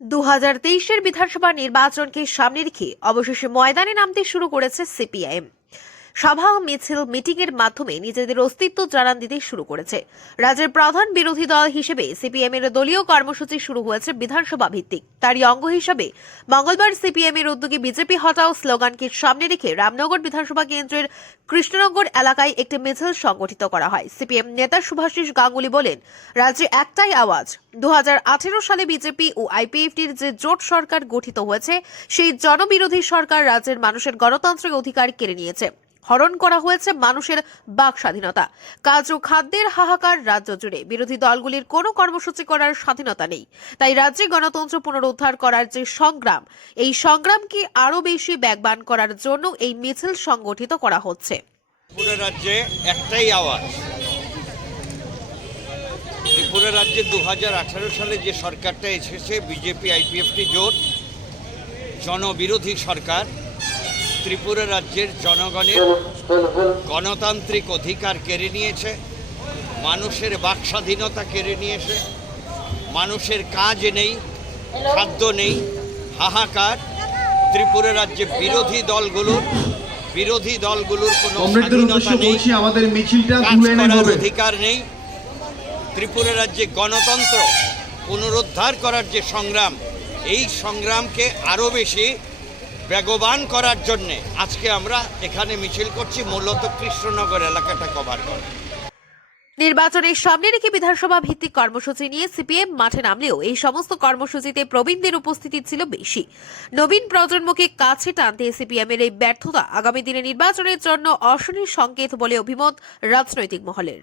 2023-এর বিধানসভা নির্বাচনকে সামনে রেখে অবশেষে ময়দানে নামতে শুরু করেছে সিপিআইএম। সভা মিছিল মিটিংয়ের মাধ্যমে নিজেদের অস্তিত্ব জানান দিতে শুরু করেছে। রাজ্যের প্রধান বিরোধী দল হিসেবে সিপিএম এর দলীয় কর্মসূচি শুরু হয়েছে বিধানসভা ভিত্তিক। তারই অঙ্গ হিসেবে মঙ্গলবার সিপিএম এর উদ্যোগে বিজেপি হটাও স্লোগানকে সামনে রেখে রামনগর বিধানসভা কেন্দ্রের কৃষ্ণনগর এলাকায় একটি মিছিল সংগঠিত করা হয়। সিপিএম নেতা শুভাশিস গাঙ্গুলি বলেন, রাজ্যে একটাই আওয়াজ। 2018 সালে বিজেপি ও আইপিএফটির যে জোট সরকার গঠিত হয়েছে, সেই জনবিরোধী সরকার রাজ্যের মানুষের গণতান্ত্রিক অধিকার কেড়ে নিয়েছে। হরণ করা হয়েছে মানুষের বাক স্বাধীনতা। কাজ ও খাদ্যের হাহাকার রাজ্য জুড়ে। বিরোধী দলগুলির কোনো কর্মসূচি করার স্বাধীনতা নেই। তাই রাজ্যে গণতন্ত্র পুনরুদ্ধার করার যে সংগ্রাম, এই সংগ্রামকে আরো বেশি বেগবান করার জন্য এই মিছিল সংগঠিত করা হচ্ছে। ত্রিপুরা রাজ্যে একটাই আওয়াজ। ত্রিপুরা রাজ্যে 2018 সালে যে সরকারটা এসেছে, বিজেপি আইপিএফটি জোট, জনবিরোধী সরকার, ত্রিপুরা রাজ্যের জনগণের গণতান্ত্রিক অধিকার কেড়ে নিয়েছে, মানুষের বাক স্বাধীনতা কেড়ে নিয়েছে, মানুষের কাজ নেই, খাদ্য নেই, হাহাকার। ত্রিপুরা রাজ্যে বিরোধী দলগুলোর কোনো স্বাধীনতা নেই, কাজ করার অধিকার নেই। ত্রিপুরা রাজ্যে গণতন্ত্র পুনরুদ্ধার করার যে সংগ্রাম, এই সংগ্রামকে আরও বেশি বেগবান করার জন্যে আজকে আমরা এখানে মিছিল করছি, মূলত কৃষ্ণনগর এলাকাটা কভার করে। নির্বাচনের সামনে রেখে বিধানসভা ভিত্তিক কর্মসূচি নিয়ে সিপিএম মাঠে নামলেও এই সমস্ত কর্মসূচিতে প্রবীণদের উপস্থিতি ছিল বেশি। নবীন প্রজন্মকে কাছে টানতে সিপিএম এর এই ব্যর্থতা আগামী দিনে নির্বাচনের জন্য অশনির সংকেত বলে অভিমত রাজনৈতিক মহলের।